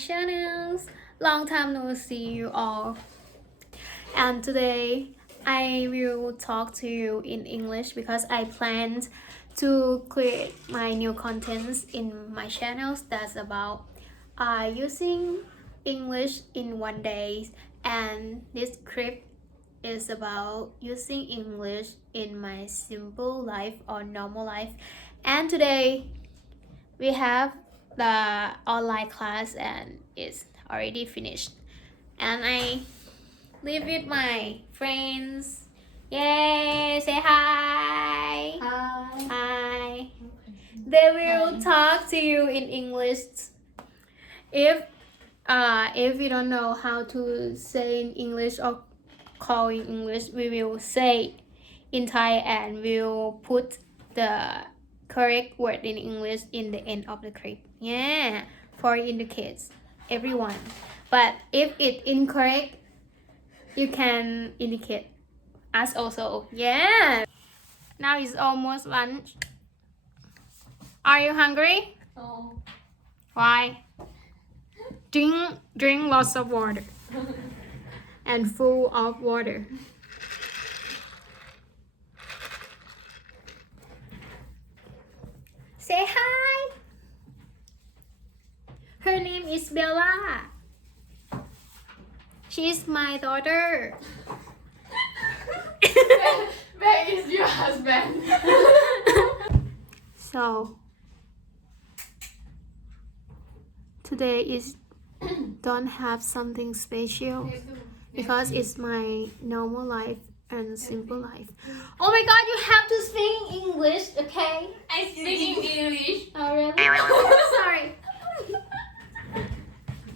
channels. Long time no see you all. And today I will talk to you in English because I planned to create my new contents in my channels that's about using English in one day, and this clip is about using English in my simple life or normal life. And today we have the online class and it's already finished, and I live with my friends. Yay, say hi. Hi. They will talk to you in English. If you don't know how to say in English or call in English, we will say in Thai and we'll put the correct word in English in the end of the clip. Yeah, for indicates everyone. But if it's incorrect, you can indicate us also. Yeah. Now it's almost lunch. Are you hungry? No. Why? Drink lots of water. And full of water. Say hi. Her name is Bella. She's my daughter. Where is your husband? So today is don't have something special because it's my normal life and simple life. Oh my god, you have to speak English, okay? I speak in English. Oh really? Sorry.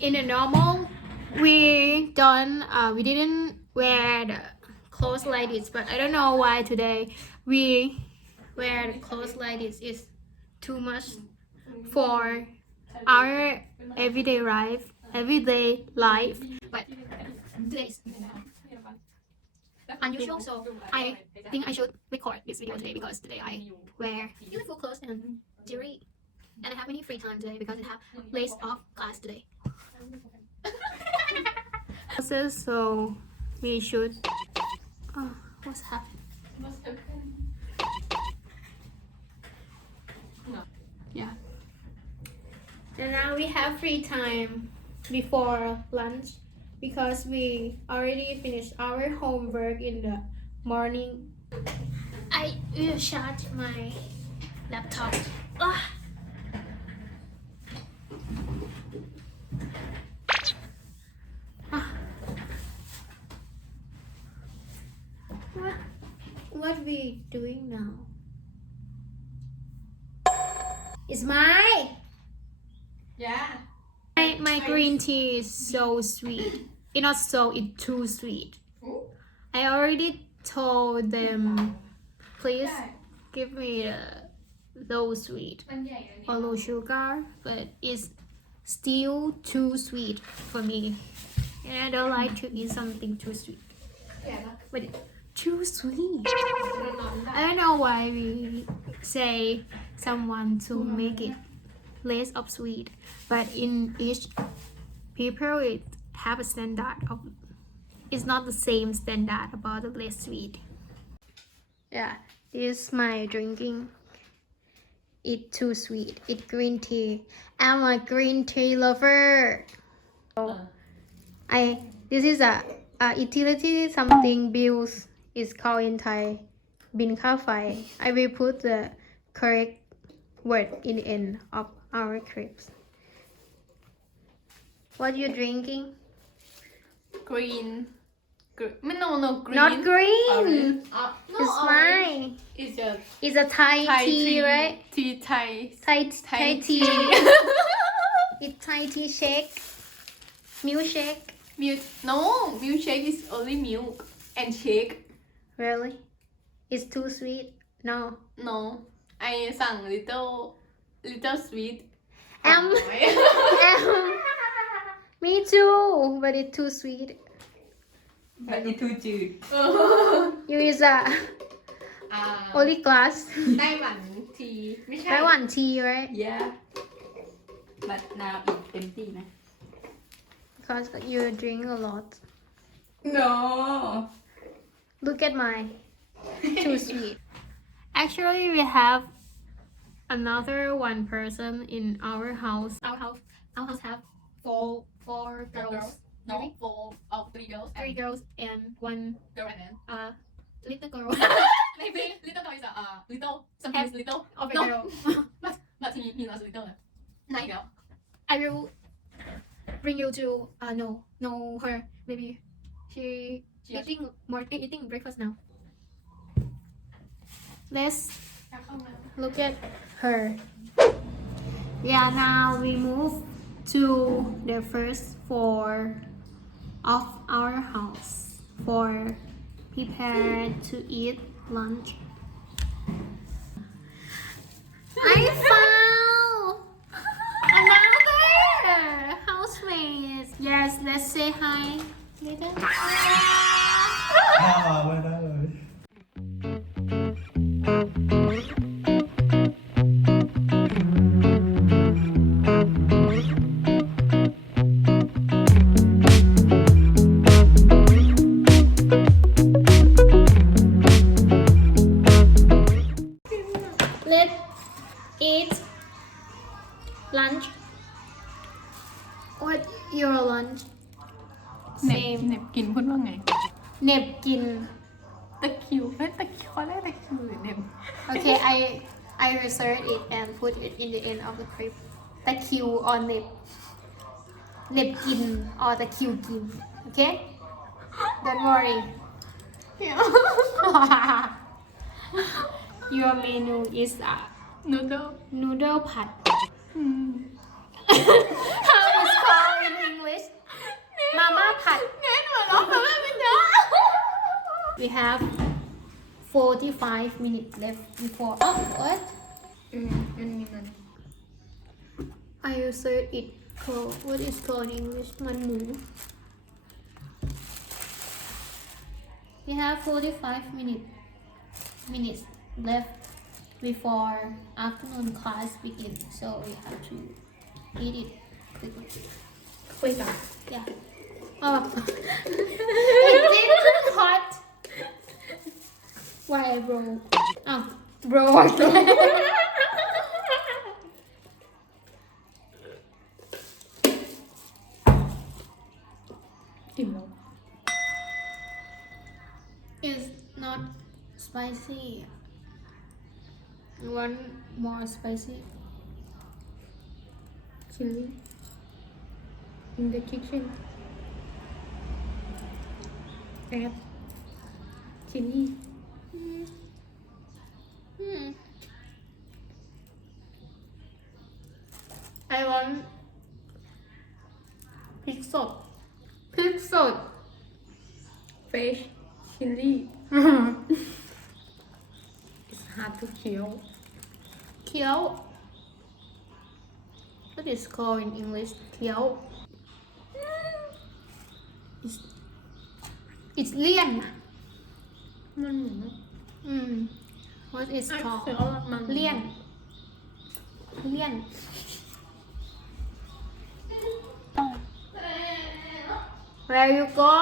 In a normal, we didn't wear the clothes like this, but I don't know why today we wear the clothes like this. Is too much for our everyday life. But today is unusual, so I think I should record this video today because today I wear beautiful clothes and jewelry, and I have many free time today because I have less off class today. So we should. What's happening? What's happening? No. Yeah. And now we have free time before lunch because we already finished our homework in the morning. I will charge my laptop. Ah. What we doing now? It's my Yeah. my green tea is so sweet. It's not so, it's too sweet. I already told them, please give me the low sweet or low sugar, but it's still too sweet for me, and I don't like to eat something too sweet. But too sweet. I don't know why we say someone to make it less of sweet, but in each people it have a standard of. It's not the same standard about the less sweet. Yeah, this is my drinking. It's too sweet. It's green tea. I'm a green tea lover. So this is a utility something bills is called in Thai บินค่าไฟ I will put the correct word in the end of our clips. What you drinking? Green. No, green. Not green. Orange. No, It's orange. mine. It's a It's a Thai tea, right? Thai. Thai tea. It's Thai tea shake. Milkshake. No, milkshake is only milk and shake. Really? It's too sweet? No. No, I สั่ง little sweet. Me too, but it's too sweet. But it's too จืด You is a only glass. ไต้หวันทีไม่ใช่ Taiwan tea, right? Yeah but now it's empty นะ because you drink a lot. No. Look at my too sweet. Actually, we have another one person in our house. Our house have four girls. No, 3 girls. 3 girls and 1 girl and then. little girl. Maybe little girl is little. Sometimes little. Of a No. girl. But he was little. 9 girl. I will bring you to know her. Maybe she eating breakfast now. Let's look at her. Yeah, now we move to the first floor of our house for prepare to eat lunch. I found another housemate. Yes, let's say hi. Later. ไม่ได้เลย Let's eat lunch. What your lunch? เน็บ Same. เน็บกินพูดว่าไง เน็บกิน ตะคริวตะคริวอะไรตะคริวหรือเน็บ Okay, I research it and put it in the end of the clip. ตะคริว or เน็บ เน็บกิน or ตะคริวกิน Okay? Don't worry. Your menu is a นูโด noodle ผัด How is called in English? Mama ผัด แน่นอนร้องมาไม่เป็นเยอะ We have 45 minutes left before. Oh, what? มันมีมัน I search it called what is called in English มันหมู We have 45 minutes left before afternoon class begins, so we have to eat it quickly. คุยกัน Yeah. Oh, it's too hot. Why, bro? Oh, bro. อิ่มแล้ว It's not spicy. One more spicy. chili in the kitchen add chili I want พริกสด พริกสด fresh chili it's hard to kill เคี้ยว What is called in English เคี้ยว It's เลี่ยนอะ มันเหมือน What is เคี้ called ยวมัน เลี่ยน เลี่ยน Where you go?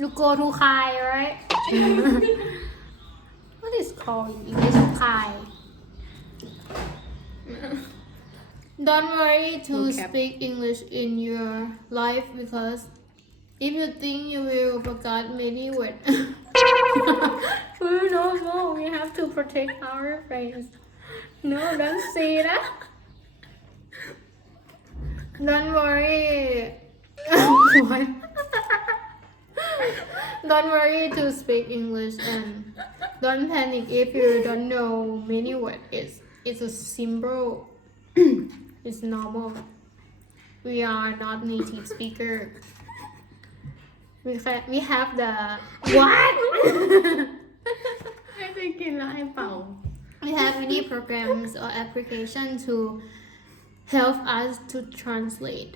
You go to Khai, right? What is called in English? Khai. Don't worry to speak English in your life because if you think you will forget many words. No, we have to protect our friends. No, don't say that. Don't worry. What? Don't worry to speak English and don't panic if you don't know many words. It's a symbol. It's normal. We are not native speaker. We have the what? ให้ไปกินแล้วให้เป่า We have many programs or applications to help us to translate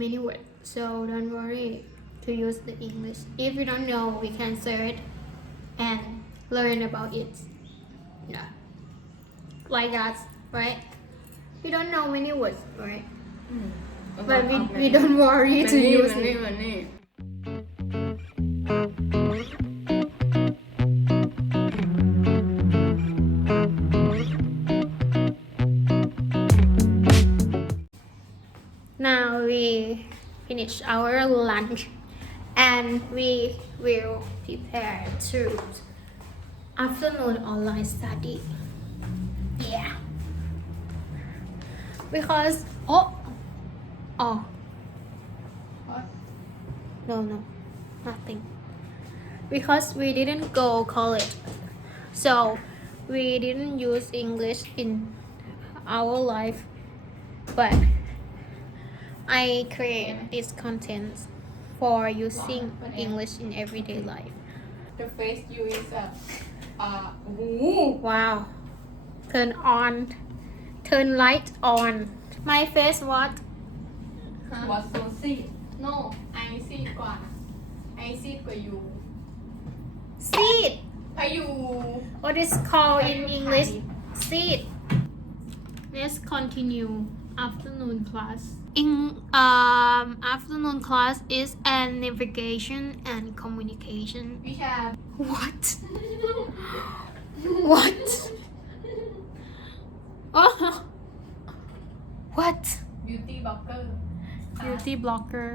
many words. So don't worry to use the English. If you don't know, we can search and learn about it. Yeah. Like us, right? We don't know many words, right? but we don't worry to use นี่ it มันนี่ now we finish our lunch and we will prepare to afternoon online study yeah because oh no nothing because we didn't go college so we didn't use English in our life but I create this content for using English in everyday life the face you is a หู wow turn light on my face what วัดโซซี่ no ไอซีดกว่าไอซีดกว่ายู seed พายุ what is called in English seed let's continue afternoon class in afternoon class is an navigation and communication วิชา what what oh what beauty blogger beauty blogger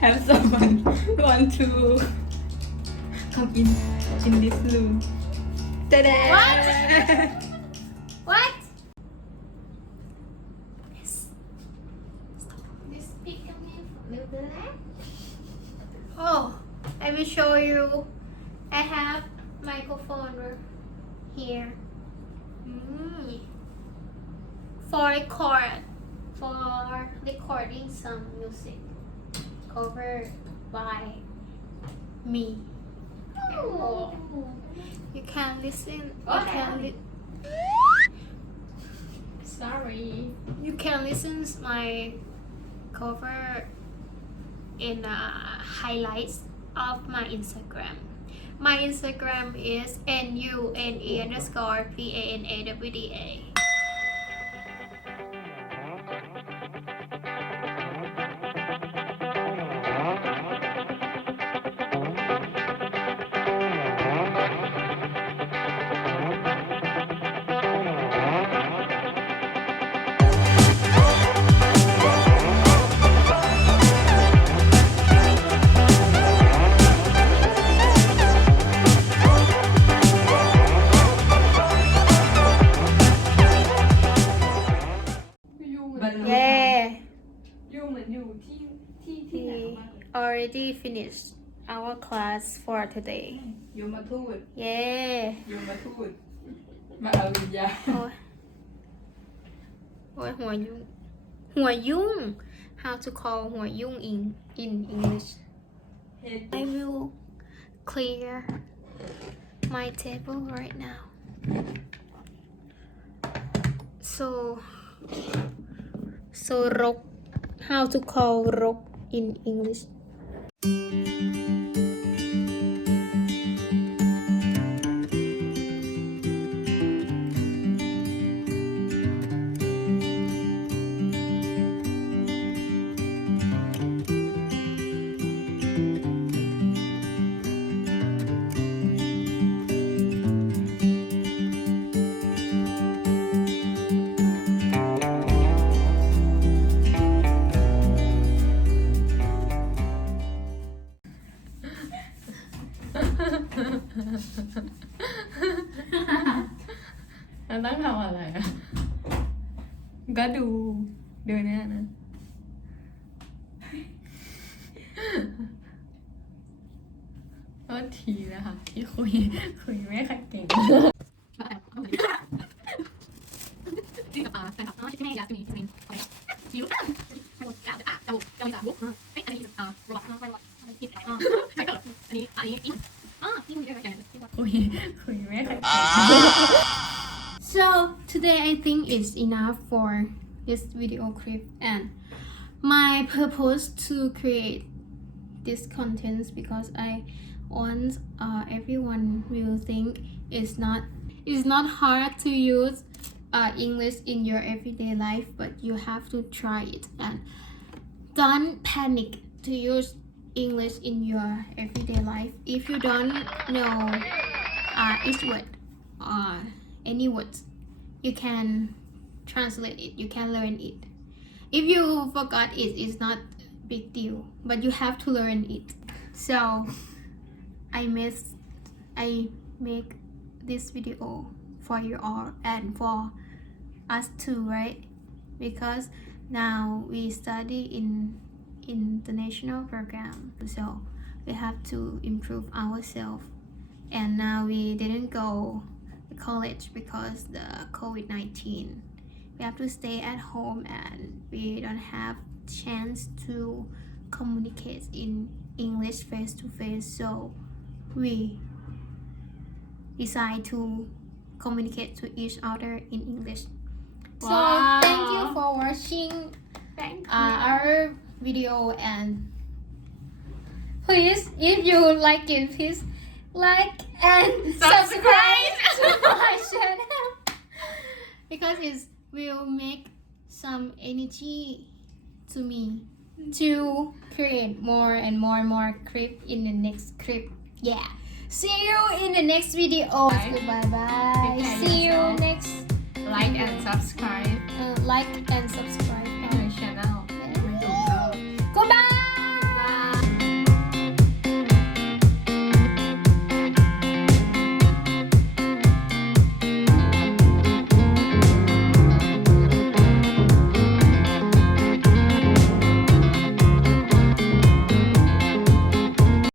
have someone want to come in this room Ta-da! what this picture me from the left oh I will show you I have microphone here for recording some music covered by me oh. You can listen sorry you can listen my cover in highlights of my Instagram my Instagram is NuneEE_PANAWDA yeah อยู่เหมือนอยู่ที่ไหน we มากเลย already finished our class for today อยู่มาทูด yeah อยู่มาทูดมาเอาวิญญาณ โอ้ยหัวยุ่ง how to call หัวยุ่ง in English I will clear my table right now so รก how to call รก in Englishมันต้องทำอะไรอ่ะ ก็ดูเนี่ยนะ ก็ทีนะคะที่คุยไม่ค่อยเก่งที่กับแต่ครับที่แม่อยากจะมีที่เป็นอะไรคิ้วไม่หมดอยากจะจมูกจะมีสามบุกอันนี้บอกไปว่าคิดไปเกิดอันนี้ คุยไม่ค่อย So today I think it's enough for this video clip and my purpose to create this content because I want everyone will think it's not hard to use English in your everyday life, but you have to try it and don't panic to use English in your everyday life. If you don't know each word or any words, you can translate it, you can learn it. If you forgot it, it's not big deal, but you have to learn it. So I make this video for you all and for us too, right? Because now we study in international program, so we have to improve ourselves. And now we didn't go to college because the COVID-19. We have to stay at home and we don't have chance to communicate in English face to face, so we decide to communicate to each other in English. So Wow. thank you for watching Thank our video and please, if you like it, please like and subscribe to my channel because it will make some energy to me to create more and more clip in the next clip. Yeah. See you in the next video. Bye bye. Take care See you yourself. next. like and subscribe Like and subscribe.